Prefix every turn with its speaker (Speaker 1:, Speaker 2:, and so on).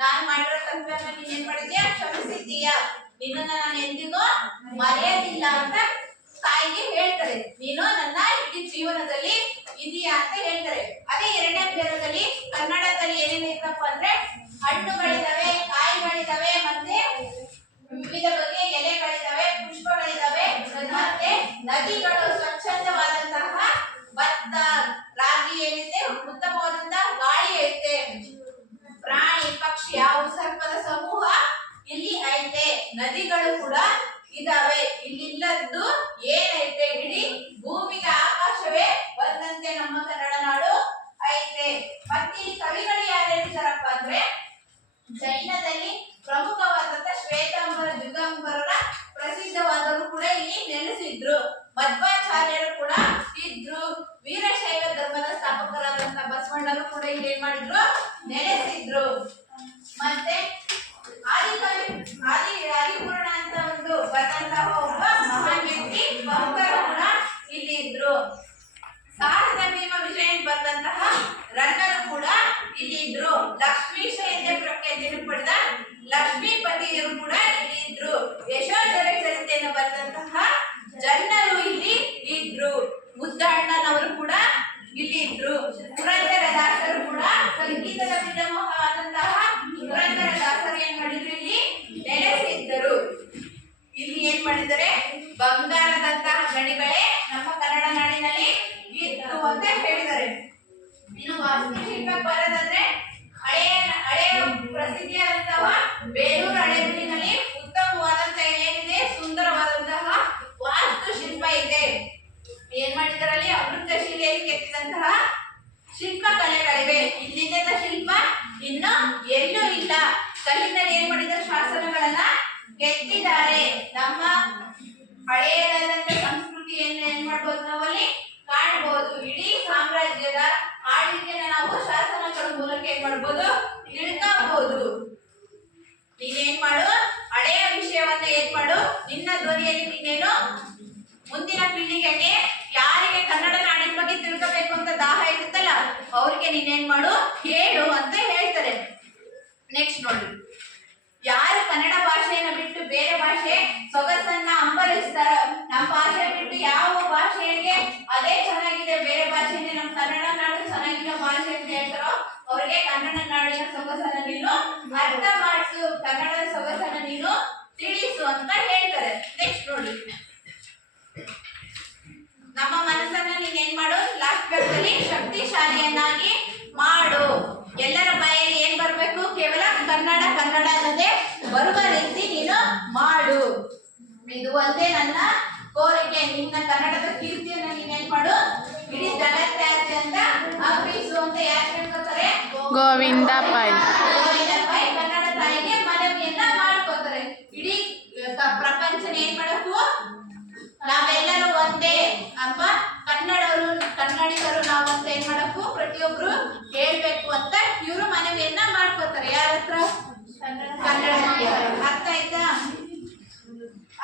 Speaker 1: ನಾನು ಮಾಡಿರೋ ತಪ್ಪನ್ನು ನೀನ್ ಏನ್ ಮಾಡಿದ್ಯಾ? ಕ್ಷಮಿಸಿದ್ದೀಯಾ. ನಿನ್ನನ್ನ ನಾನು ಎಂದಿಗೂ ಮರೆಯೋದಿಲ್ಲ ಅಂತ ತಾಯಿಗೆ ಹೇಳ್ತಾರೆ. ನೀನು ನನ್ನ ಇಡೀ ಜೀವನದಲ್ಲಿ ಇದೆಯಾ ಅಂತ ಹೇಳ್ತಾರೆ. ಅದೇ ಎರಡನೇ ಅಭ್ಯಾಸದಲ್ಲಿ ಕನ್ನಡದಲ್ಲಿ ಏನೇನು ಇತ್ತಪ್ಪ ಅಂದ್ರೆ ಹಣ್ಣುಗಳಿದಾವೆ, ಕಾಯಿಗಳಿದಾವೆ ಮತ್ತೆ ವಿವಿಧ ಬಗೆಯ ಎಲೆಗಳಿದಾವೆ, ಪುಷ್ಪಗಳಿದಾವೆ ಮತ್ತೆ ನದಿಗಳು. ನದಿಗಳು ಕೂಡ ಇದಾವೆ. ಇಲ್ಲಿಲ್ಲದ್ದು ಏನೈತೆ ಇಡೀ ಭೂಮಿಗೆ ಆಕಾಶವೇ ಬಂದಂತೆ ನಮ್ಮ ಕನ್ನಡ ನಾಡು ಐತೆ. ಮತ್ತೆ ಈ ಕವಿಗಳು ಸರಪ್ಪ ಅಂದ್ರೆ ಜೈನದಲ್ಲಿ ಪ್ರಮುಖವಾದಂತಹ ಶ್ವೇತಾಂಬರ ಜುಗಾಂಬರರ ಪ್ರಸಿದ್ಧವಾದವರು ಕೂಡ ಇಲ್ಲಿ ನೆಲೆಸಿದ್ರು. ಮಧ್ವಾಚಾರ್ಯರು ಕೂಡ ಇದ್ರು. ವೀರಶೈವ ಧರ್ಮದ ಸ್ಥಾಪಕರಾದಂತ ಬಸವಣ್ಣರು ಕೂಡ ಇಲ್ಲಿ ಏನ್ ಮಾಡಿದ್ರು? ನೆಲೆಸಿದ್ರು. ಮತ್ತೆ ಇಲ್ಲಿ ಇದ್ರು ಲಕ್ಷ್ಮೀಶ ಎಂದೇ ಪ್ರಖ್ಯಾತಿಯನ್ನು ಪಡೆದ ಲಕ್ಷ್ಮೀಪತಿಯರು ಕೂಡ ಇಲ್ಲಿ ಇದ್ದರು ಯಶೋಧರ ಚರಿತೆಯನ್ನು ಬರೆದಂತಹ ಜನರು ಇಲ್ಲಿ ಇದ್ರು ಮುದ್ದಣ್ಣನವರು ಕೂಡ ಇಲ್ಲಿ ಇದ್ರು ಪುರಂದರ ದಾಸರು ಕೂಡ ಸಂಗೀತದ ಪಿತಾಮಹವಾದಂತಹ ಪುರಂದರ ದಾಸರು ಏನ್ ಮಾಡಿದ್ರು ಇಲ್ಲಿ? ನೆಲೆಸಿದ್ದರು. ಇಲ್ಲಿ ಏನ್ ಮಾಡಿದ್ದಾರೆ? ಬಂಗಾರದಂತಹ ಗಣಿಗಳೇ ನಮ್ಮ ಕನ್ನಡ ನಾಡಿನಲ್ಲಿ ಇತ್ತು ಅಂತ ಹೇಳಿದ್ದಾರೆ. ಇನ್ನು ವಾಸ್ತುಶಿಲ್ಪ ಬರೋದಂದ್ರೆ ಹಳೆಯ ಹಳೆಯ ಪ್ರಸಿದ್ಧಿಯಾದಂತಹ ಬೇಲೂರು ಹಳೆಬೀಡಿನಲ್ಲಿ ಉತ್ತಮವಾದಂತಹ ಏನಿದೆ, ಸುಂದರವಾದಂತಹ ವಾಸ್ತುಶಿಲ್ಪ ಇದೆ. ಏನ್ ಮಾಡಿದಾರಲ್ಲಿ ಅಮೃತ ಶಿಲೆಯಲ್ಲಿ ಕೆತ್ತಿದಂತಹ ಶಿಲ್ಪಕಲೆಗಳಿವೆ ಇಲ್ಲಿದ್ದ ಶಿಲ್ಪ ಇನ್ನು ಎಲ್ಲೂ ಇಲ್ಲ. ಕಲ್ಲಿನಲ್ಲಿ ಏನ್ ಮಾಡಿದ್ದಾರೆ ಶಾಸನಗಳನ್ನ ಕೆತ್ತಿದ್ದಾರೆ. ನಮ್ಮ ಹಳೆಯದಾದಂತ ಏನ್ ಮಾಡ್ಬೋದು? ತಿಳ್ಕಬಹುದು. ನೀನೇನ್ ಮಾಡು? ಹಳೆಯ ವಿಷಯವನ್ನ ಏನ್ ಮಾಡು? ನಿನ್ನ ಧ್ವನಿಯಲ್ಲಿ ನೀನೇನು? ಮುಂದಿನ ಪೀಳಿಗೆಗೆ ಯಾರಿಗೆ ಕನ್ನಡ ನಾಡಿನ ಬಗ್ಗೆ ತಿಳ್ಕೋಬೇಕು ಅಂತ ದಾಹ ಇರುತ್ತಲ್ಲ, ಅವ್ರಿಗೆ ನೀನೇನ್ ಮಾಡು? ಹೇಳು ಅಂತ ಹೇಳ್ತಾರೆ. ನೆಕ್ಸ್ಟ್ ನೋಡಿ. ಯಾರು ಕನ್ನಡ ಭಾಷೆಯನ್ನ ಅವ್ರಿಗೆ ಕನ್ನಡ ನಾಡಿನ ಸೊಗಸನ್ನ ನೀನು ಅರ್ಥ ಮಾಡಿಸು, ಕನ್ನಡದ ಸೊಗಸನ್ನ ನೀನು ತಿಳಿಸು ಅಂತ ಹೇಳ್ತಾರೆ. ನೆಕ್ಸ್ಟ್ ನೋಡಿ. ನಮ್ಮ ಮನಸ್ಸನ್ನ ನೀನ್ ಏನ್ ಮಾಡು? ಲಾಸ್ಟ್ ಅಲ್ಲಿ ಶಕ್ತಿಶಾಲಿಯನ್ನಾಗಿ ಮಾಡು. ಎಲ್ಲರ ಬಾಯಲ್ಲಿ ಏನ್ ಬರ್ಬೇಕು? ಕೇವಲ ಕನ್ನಡ ಕನ್ನಡ ಅನ್ನೋದೇ ಬರುವ ರೀತಿ ನೀನು ಮಾಡು. ಇದು ಒಂದೇ ನನ್ನ ಕೋರಿಕೆ. ನಿನ್ನ ಕನ್ನಡದ ગોવિંદા પલ